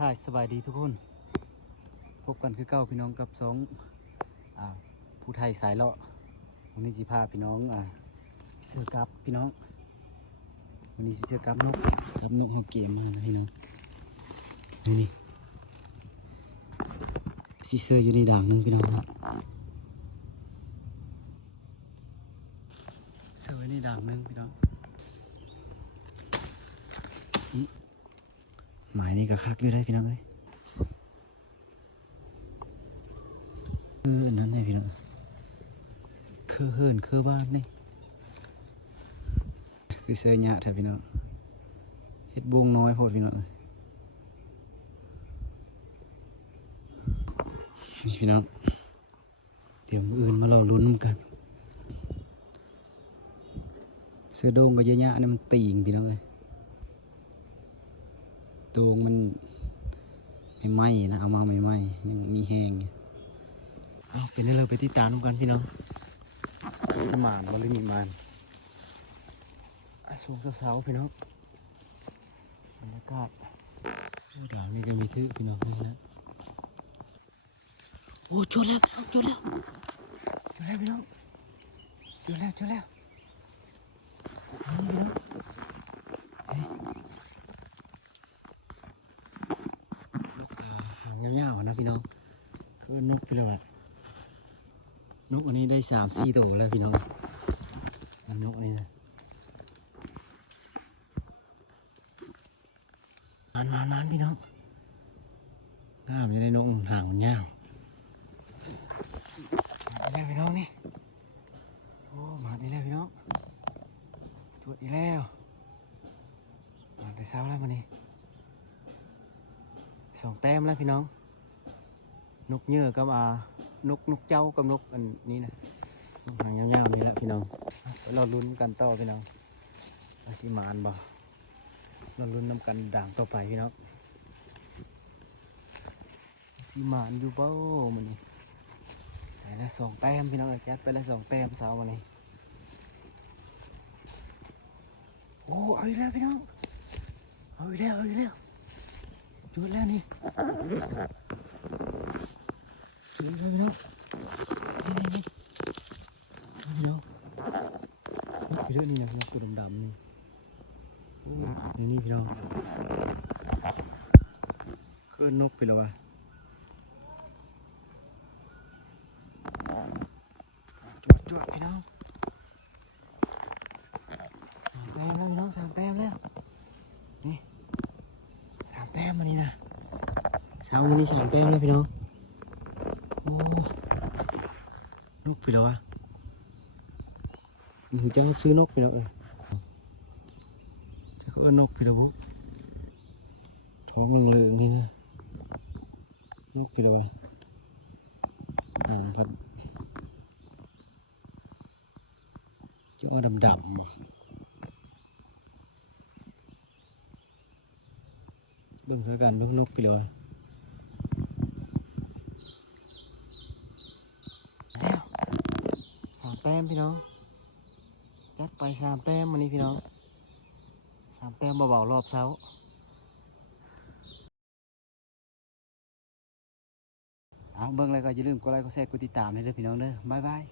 ท่ายสบายดีทุกคนพบกันคือเก้าพี่น้องกับสองผู้ไทยสายเลาะวันนี้สิพาพี่น้องเสือกับพี่น้องวันนี้เสือกับนกเขาเกมมานะพี่น้องนี่สิเสืออยู่ในด่างนึงพี่น้องเสือไว้ในด่างนึงพี่น้องหมายนี่ก็คักอยู่ได้พี่น้องเลยนั่นเลยพี่น้องเฮิร์นบ้านนี่คือเสือหยะแถวพี่น้องเห็ดบงน้อยโพดพี่น้องพี่น้องเดี๋ยวมื้ออื่นมาเราลุ้นกันเสือโดงกับเยอะๆนี่มันตีงพี่น้องเลยโดงมันไม่ไหม้นะเอามาไม่ไหม้ยังมีแห้งเอาเป็นให้เราไปที่ตามกันพี่น้องสมานบริมีมานสูงเสาพี่น้องบรรยากาศด่างนี่จะมีทึพี่น้องนี่นะโอ้จุดแล้วพี่น้องพี่น้องจุดแล้วพี่น้องหางเงี้ยวๆนะพี่น้องคือนกพี่น้องนกอันนี้ได้3-4 ตัวแล้วพี่น้องนกนี่นะนานพี่น้องน่าจะได้นกหางมันยาวมาได้แล้วพี่น้องนี่โอ้มาได้แล้วพี่น้องจุดอีกแล้วมาได้เช้าแล้วมันนี่2 แต้มแล้วพี่น้องนกเยื่อกับนกเจ้ากับนกอันนี้นะหางยาวๆนี่แหละพี่น้องเราลุ้นกันต่อพี่น้องอาสิมานบ่เราลุ้นนำกันด่างต่อไปพี่น้องอาสิมานอยู่เบ้ามันนี่แต่ละ2 แต้มพี่น้องแจ๊ดไปละ2 แต้มเช้ามันนี่โอ้เอาอีกแล้วพี่น้องเอาอีกแล้วจุดแล้วนี่จุดแล้วพี่น้องนี่พี่น้องไปเรื่อยนี่นะนกตัวดำๆนี่พี่น้องคือนกไปแล้ววะจุดพี่น้อง3 แต้มแล้วนี่3 แต้มมานี่นะเช้าวันนี้3 แต้มแล้วพี่น้องโอ้นกไปแล้ววะหนูจะซื้อนกไปแล้วจะเขาเอานกไปแล้วบุ๊ท้องมันเหลืองนี่นะนกไปแล้ววะพัดจ้อดำๆเบิ่งสถานการณ์นกไปแล้วแล้ว3 แต้มพี่น้องจัดไป3 แต้มวันนี้พี่น้อง3 แต้มเบาๆรอบเช้าเบิ่งอะไรก็อย่าลืมกดไลค์กดแชร์กดติดตามให้ด้วยพี่น้องเด้อบ๊ายบาย